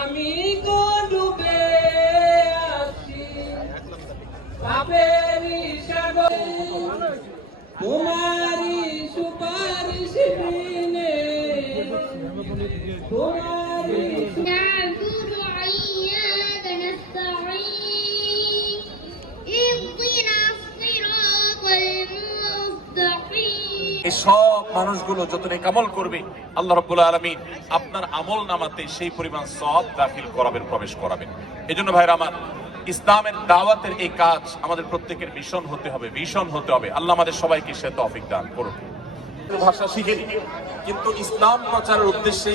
আমি তো ডুবে আছি পাপেরই সাগর, তোমারই সুপারিশ বিনে, তোমারই نعبد وإياك نستعين اهدنا الصراط المستقيم এই সব মানুষগুলো যত নেকামল করবে আল্লাহ রাব্বুল আলামিন আপনার আমল নামাতে সেই পরিমাণ সওয়াব দাখিল করাবেন, প্রবেশ করাবেন। এজন্য ভাইরা আমার, ইসলামের দাওয়াতের এই কাজ আমাদের প্রত্যেকের মিশন হতে হবে, ভিশন হতে হবে। আল্লাহ আমাদের সবাইকে সে তৌফিক দান করুন। ভাষা শিখে কিন্তু ইসলাম প্রচারের উদ্দেশ্যে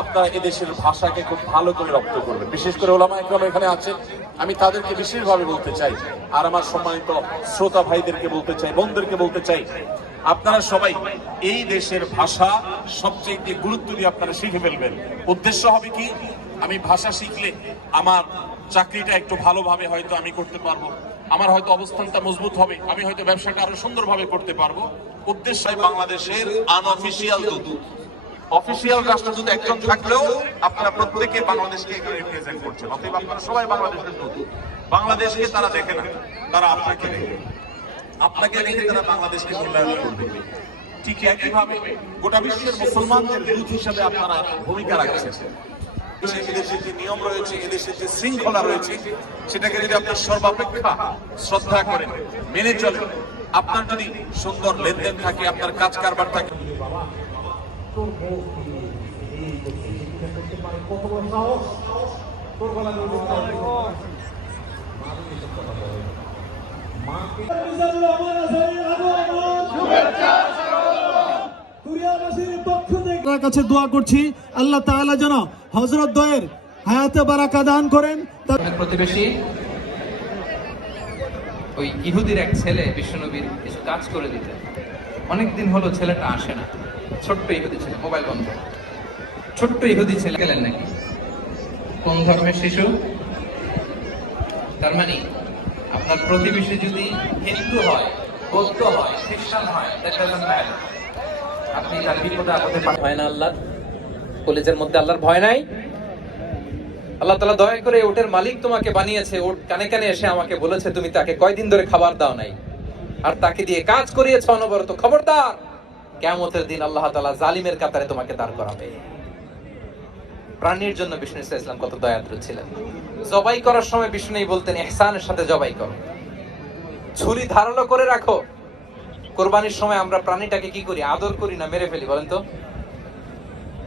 আপনারা এদেশের ভাষাকে খুব ভালো করে রপ্ত করবেন। বিশেষ করে ওলামা ইকরাম এখানে আছেন, আমি তাদেরকে বিশেষভাবে বলতে চাই, আর আমার সম্মানিত শ্রোতা ভাইদেরকে বলতে চাই, বোনদেরকে বলতে চাই, আপনারা সবাই এই দেশের ভাষা সবচেয়ে গুরুত্ব দিয়ে আপনারা শিখে ফেলবেন। উদ্দেশ্য হবে কি, আমি ভাষা শিখলে আমার চাকরিটা একটু ভালোভাবে হয়তো আমি করতে পারবো, আমার হয়তো অবস্থানটা মজবুত হবে, আমি হয়তো ব্যবসাটা আরো সুন্দরভাবে করতে পারবো। উদ্দেশ্য বাংলাদেশের আনঅফিশিয়াল দূত, অফিশিয়াল রাষ্ট্রদূত একজন থাকলেও আপনারা প্রত্যেকে বাংলাদেশকে এখানে রিপ্রেজেন্ট করছেন। অতএব আপনারা সবাই বাংলাদেশের দূত। বাংলাদেশকে তারা দেখে না, তারা আপনাকে দেখে, আপনাকে দেখে তারা বাংলাদেশকে মূল্যায়ন করবে। ঠিক একইভাবে গোটা বিশ্বের মুসলমানদের দূত হিসেবে আপনারা ভূমিকা রাখছেন। এদেশের যে নিয়ম রয়েছে, এদেশের যে শৃঙ্খলা রয়েছে, সেটাকে যদি আপনি সর্বাপেক্ষা শ্রদ্ধা করেন, মেনে চলেন, আপনার যদি সুন্দর লেনদেন থাকে, আপনার কাজ কারবার থাকে, কাছে দোয়া করছি আল্লাহ তাআলা যেন হযরত দ্বয়ের হায়াতে বারাকা দান করেন। প্রতিবেশী ওই ইহুদির এক ছেলে বিশ্বনবীর কিছু কাজ করে দিতে, অনেকদিন হলো ছেলেটা আসে না। ছোট্ট ইহুদি ছেলে, মোবাইল বন্ধ, ছোট্ট ইহুদি ছেলে। গেলেন নাকি কোন ধর্মের শিশু? তার মানে আপনার প্রতিবেশী যদি হিন্দু হয়, বৌদ্ধ হয়, খ্রিস্টান হয়, আপনি তার বিপদে আপদে হয় না। আল্লাহ কলেজের মধ্যে আল্লাহর ভয় নাই? আল্লাহ তাআলা দয়া করে ওটের মালিক তোমাকে বানিয়েছে, ওট কানে কানে এসে আমাকে বলেছে তুমি তাকে কয়দিন ধরে খাবার দাও নাই, আর তাকে দিয়ে কাজ করিয়েছ অনবরত। খবরদার, কিয়ামতের দিন আল্লাহ তাআলা জালিমের কাতারে তোমাকে দাঁড় করাবে। প্রাণীর জন্য বিষ্ণু ইসলাম কত দয়াদ্র ছিলেন। জবাই করার সময় বিষ্ণু বলতেন ইহসানের সাথে জবাই করো, ছুরি ধারালো করে রাখো। কোরবানির সময় আমরা প্রাণীটাকে কি করি? আদর করি না মেরে ফেলি? বলেন তো,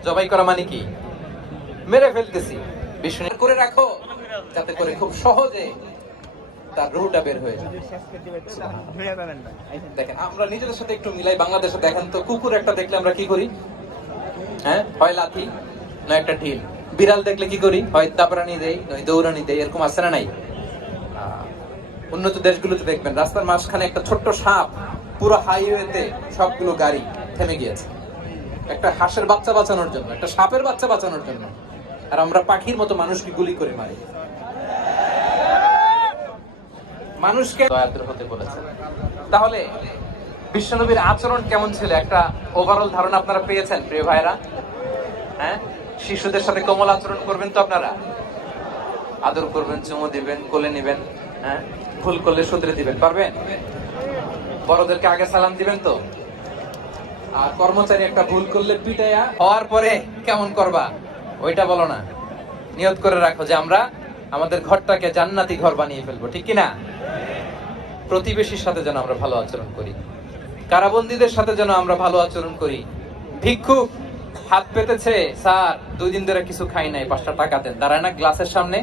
জবাই করা মানে কি? মেরে ফেলতেছি। বিষ্ণু করে রাখো যাতে করে খুব সহজে তার রুহটা বের হয়ে যায়। দেখেন, আমরা নিজেদের সাথে একটু মিলাই। বাংলাদেশে দেখেন তো, কুকুর একটা দেখলে আমরা কি করি? হ্যাঁ, হয় লাথি না একটা ঢিল। বিড়াল দেখলে কি করি? হয় দাবরানি দেই, নয় দৌড়ানি দেই। এরকম আছে না নাই? উন্নত দেশগুলোতে দেখবেন রাস্তার মাঝখানে একটা ছোট্ট সাপ, পুরো হাইওয়েতে সবগুলো গাড়ি থেমে গিয়েছে একটা হাঁসের বাচ্চা বাঁচানোর জন্য, একটা সাপের বাচ্চা বাঁচানোর জন্য। আর আমরা পাখির মতো মানুষকে গুলি করে মারি। মানুষকে দয়াদ্র হতে বলেছে। তাহলে বিশ্বনবীর আচরণ কেমন ছিল একটা ওভারঅল ধারণা আপনারা পেয়েছেন প্রিয় ভাইরা? হ্যাঁ, শিশুদের সাথে কোমল আচরণ করবেন তো আপনারা? আদর করবেন, চুমু দিবেন, কোলে নিবেন। হ্যাঁ, ভুল করলে শুধরে দিবেন, পারবেন? বড়দেরকে আগে সালাম দিবেন তো? আর কর্মচারী একটা ভুল করলে পিটাইয়া হওয়ার পরে কেমন করবা ওইটা বলো না। নিয়ত করে রাখো যে আমরা আমাদের ঘরটাকে জান্নাতি ঘর বানিয়ে ফেলবো, ঠিক কিনা? প্রতিবেশীর সাথে যেন আমরা ভালো আচরণ করি, কারাবন্দীদের সাথে যেন আমরা ভালো আচরণ করি। ভিক্ষুক হাত পেতেছে, স্যার 2 দিন ধরে কিছু খাই নাই, 5টা টাকা দেন, দাঁড়ায় না গ্লাসের সামনে,